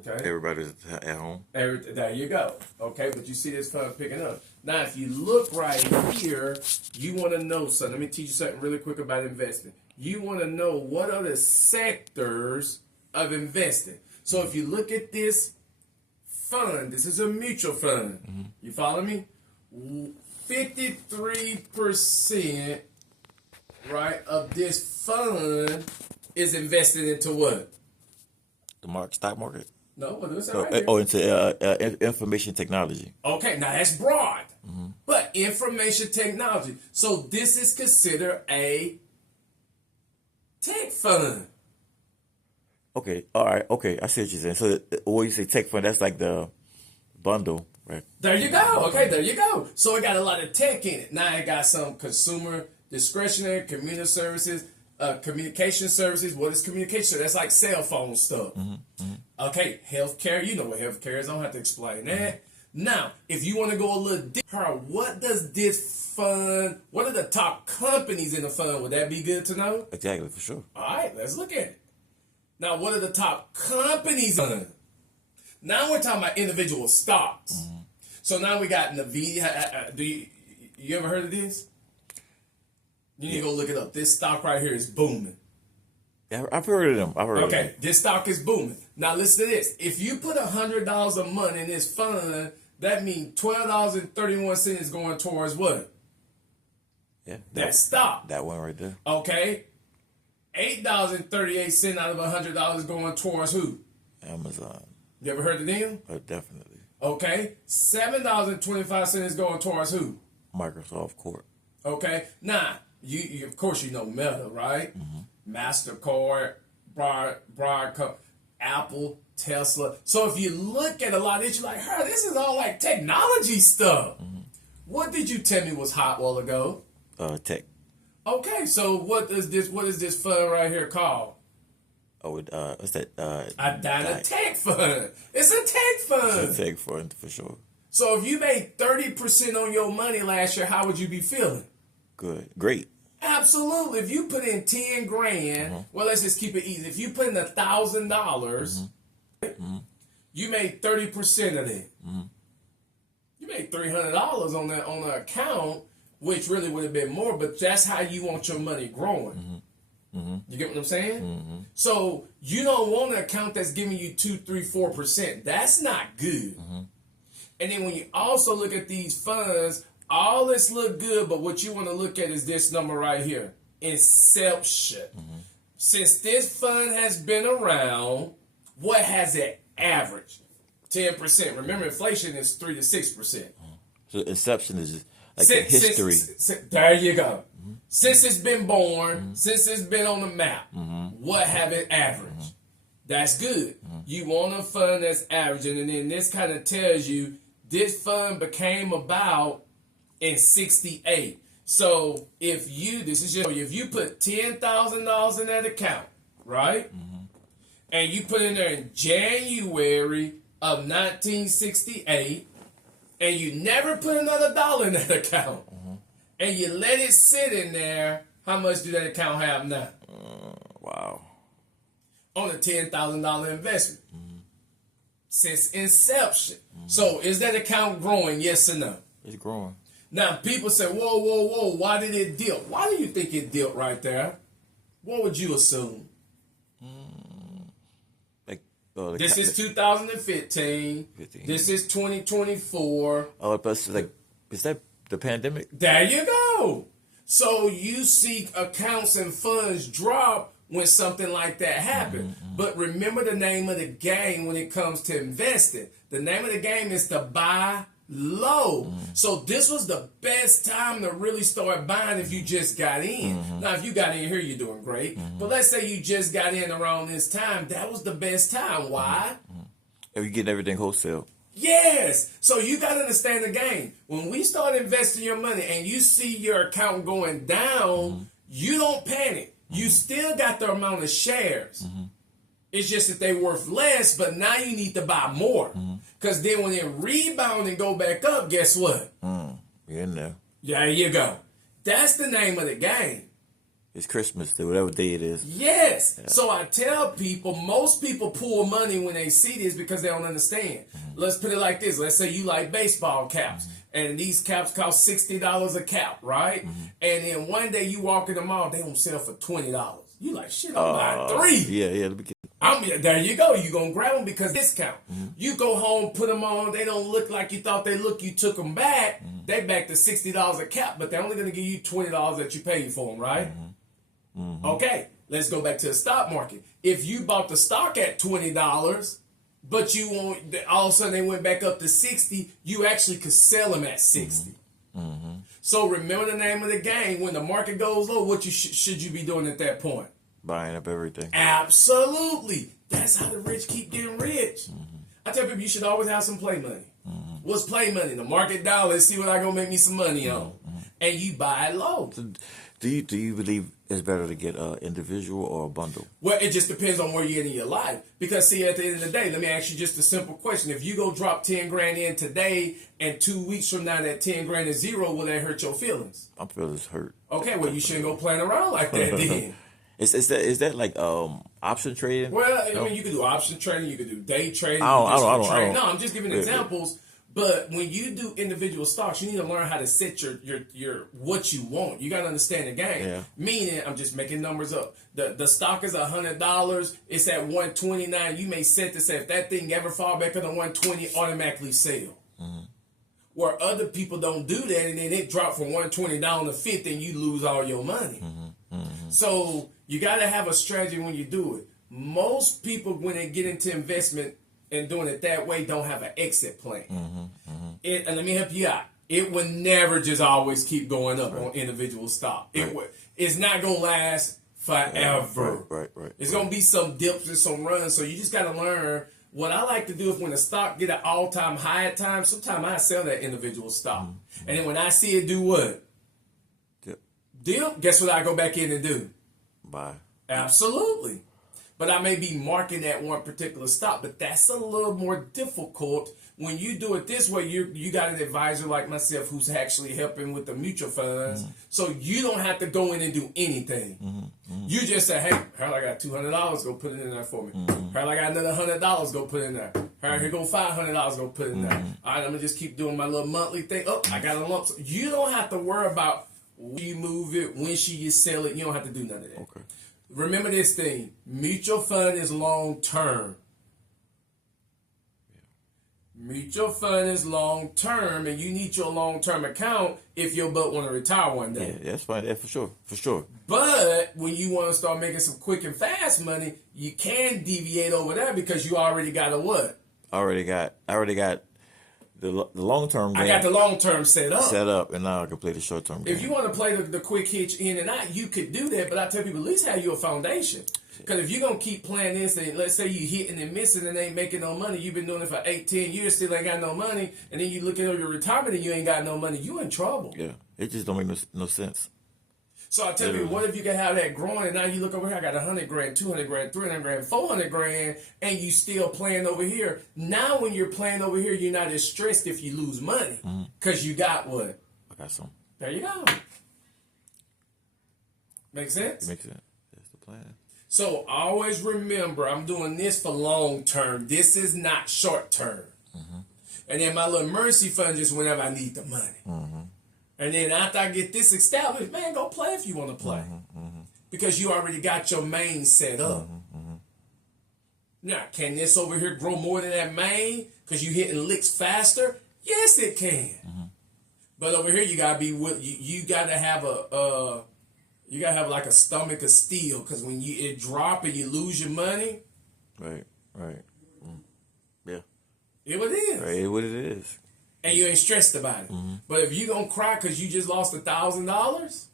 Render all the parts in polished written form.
Okay. Everybody's at home. There you go. Okay, but you see this fund picking up. Now, if you look right here, you want to know something. Let me teach you something really quick about investing. You want to know what are the sectors of investing. So if you look at this fund, this is a mutual fund. Mm-hmm. You follow me? 53%, right, of this fund is invested into what? The stock market. No, what is that So, right here? into information technology. Okay, now that's broad. But information technology. So this is considered a tech fund. Okay, all right, okay, I see what you're saying. So when you say tech fund, that's like the bundle, right? There you go. Okay, there you go. So it got a lot of tech in it. Now it got some consumer discretionary, communication services. What is communication? That's like cell phone stuff. Okay, healthcare. You know what healthcare is. I don't have to explain that. Now, if you want to go a little deeper, what does this fund? What are the top companies in the fund? Would that be good to know? Exactly, for sure. All right, let's look at it. Now, what are the top companies on? Now we're talking about individual stocks. So now we got Nvidia. Do you ever heard of this? You need to go look it up. This stock right here is booming. Yeah, I've heard of them. I've heard of them. Okay, this stock is booming. Now listen to this. If you put $100 a month in this fund, that means $12.31 is going towards what? Yeah, That stock. that one right there. Okay. $8.38 out of $100 going towards who? Amazon. You ever heard of them? Definitely. Okay. $7.25 is going towards who? Microsoft Corp. Okay. Now, you of course you know Meta, right? MasterCard, Broadcom, Apple, Tesla. So if you look at a lot of this, you're like, this is all like technology stuff. What did you tell me was hot a while ago? Tech. Okay, so what is this fund right here called? Oh, what's that? A Dynatech fund. It's a tech fund. It's a tech fund for sure. So if you made 30% on your money last year, how would you be feeling? Good. Great. Absolutely. If you put in 10 grand, well, let's just keep it easy. If you put in $1,000, you made 30% of it. You made $300 on the account, which really would have been more, but that's how you want your money growing. You get what I'm saying? So you don't want an account that's giving you 2, 3, 4%. That's not good. And then when you also look at these funds, all this look good, but what you want to look at is this number right here. Inception. Since this fund has been around, what has it averaged? 10%. Remember, inflation is 3 to 6%. So inception is like the history. There you go. Since it's been born, since it's been on the map, what have it averaged? That's good. You want a fund that's averaging, and then this kind of tells you this fund became about in 68. So if you put $10,000 in that account, right? And you put in there in January of 1968, and you never put another dollar in that account, and you let it sit in there, how much do that account have now? Wow. On a $10,000 investment. Since inception. So is that account growing, yes or no? It's growing. Now, people say, whoa, why did it dip? Why do you think it dipped right there? What would you assume? This is 2015. This is 2024. Oh, plus, is that the pandemic? There you go. So you see accounts and funds drop when something like that happens. But remember the name of the game when it comes to investing. The name of the game is to buy low. So this was the best time to really start buying if you just got in. Now, if you got in here, you're doing great. But let's say you just got in around this time. That was the best time. Why? Are you getting everything wholesale? Yes. So you got to understand the game. When we start investing your money and you see your account going down, you don't panic. You still got the amount of shares. It's just that they're worth less, but now you need to buy more. Because then when it rebound and go back up, guess what? You're in there. There you go. That's the name of the game. It's Christmas Day, whatever day it is. Yes. So I tell people, most people pull money when they see this because they don't understand. Let's put it like this. Let's say you like baseball caps, and these caps cost $60 a cap, right? And then one day you walk in the mall, they don't sell for $20. You like, shit, I'm buying 3. Yeah. There you go. You gonna grab them because discount. You go home, put them on. They don't look like you thought they look. You took them back. They back to $60 a cap, but they're only gonna give you $20 that you paid for them, right? Okay, let's go back to the stock market. If you bought the stock at $20, but you want all of a sudden they went back up to 60, you actually could sell them at 60. So remember the name of the game. When the market goes low, what you should you be doing at that point? Buying up everything. Absolutely. That's how the rich keep getting rich. I tell people you should always have some play money. What's play money? The market down. Let's see what I gonna make me some money on. And you buy it low. Do you believe it's better to get an individual or a bundle? Well, it just depends on where you're in your life. Because see, at the end of the day, let me ask you just a simple question. If you go drop 10 grand in today and 2 weeks from now that 10 grand is zero, will that hurt your feelings? My feelings hurt. Okay, well you shouldn't go playing around like that then. Is that like option trading? Well, I mean, you could do option trading, you could do day trading. I don't. No, I'm just giving examples. But when you do individual stocks, you need to learn how to set your what you want. You got to understand the game. Yeah. Meaning, I'm just making numbers up. The stock is $100. It's at 129. You may set to say if that thing ever fall back under 120, automatically sell. Where other people don't do that, and then it drop from 120 down to 50, and you lose all your money. So you got to have a strategy when you do it. Most people, when they get into investment and doing it that way, don't have an exit plan. And let me help you out. It would never just always keep going up on individual stock. It's not going to last forever. Right. It's going to be some dips and some runs. So you just got to learn. What I like to do is when the stock get an all-time high at times, sometimes I sell that individual stock. And then when I see it do what? Dip. Guess what I go back in and do? Buy. Absolutely. But I may be marking that one particular stock, but that's a little more difficult when you do it this way. You got an advisor like myself who's actually helping with the mutual funds, so you don't have to go in and do anything. You just say, "Hey, Harold, I got $200. Go put it in there for me. Harold, I got another $100. Go put it in there. Harold, here go $500. Go put it in there. All right, I'm gonna just keep doing my little monthly thing. Oh, I got a lump. You don't have to worry about when you move it, when you sell it. You don't have to do none of that. Okay. Remember this thing. Mutual fund is long term. Mutual fund is long term, and you need your long term account if your butt want to retire one day. Yeah, that's fine. Yeah, for sure. But when you want to start making some quick and fast money, you can deviate over there because you already got a what? I already got the long term game. I got the long term set up. And now I can play the short term game. If you want to play the quick hitch in and out, you could do that. But I tell people, at least have you a foundation. Because if you're going to keep playing this, and let's say you hitting and missing and ain't making no money, you've been doing it for 8, 10 years, still ain't got no money, and then you look at your retirement and you ain't got no money, you in trouble. Yeah, it just don't make no sense. So I tell you, what if you can have that growing, and now you look over here, I got 100 grand, 200 grand, 300 grand, 400 grand, and you still playing over here. Now when you're playing over here, you're not as stressed if you lose money, because you got what? I got some. There you go. Make sense? It makes sense. That's the plan. So always remember, I'm doing this for long term. This is not short term. And then my little emergency fund just whenever I need the money. And then after I get this established, man, go play if you want to play. Because you already got your main set up. Now, can this over here grow more than that main? Because you hitting licks faster? Yes, it can. But over here, you gotta be you gotta have you gotta have like a stomach of steel. Because when it drop and you lose your money, right. Yeah, it what it is. Right, it what it is. And you ain't stressed about it. But if you gonna cry because you just lost $1,000,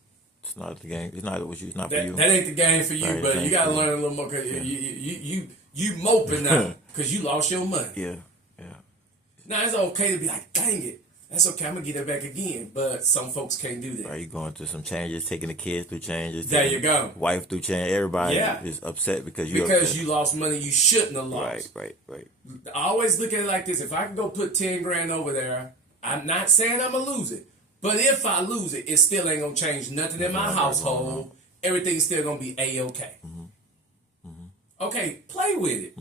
it's not the game. It's not what you. It's not for you. That ain't the game for you. Right, but you gotta learn a little more. Cause you moping now because you lost your money. Yeah. Now it's okay to be like, dang it, that's okay. I'm gonna get it back again. But some folks can't do that. Are you going through some changes? Taking the kids through changes. There you go. Wife through change. Everybody is upset because you lost money you shouldn't have lost. Right. I always look at it like this: if I can go put 10 grand over there, I'm not saying I'm gonna lose it, but if I lose it, it still ain't gonna change nothing in my household. everything's still gonna be A-okay. Okay, play with it.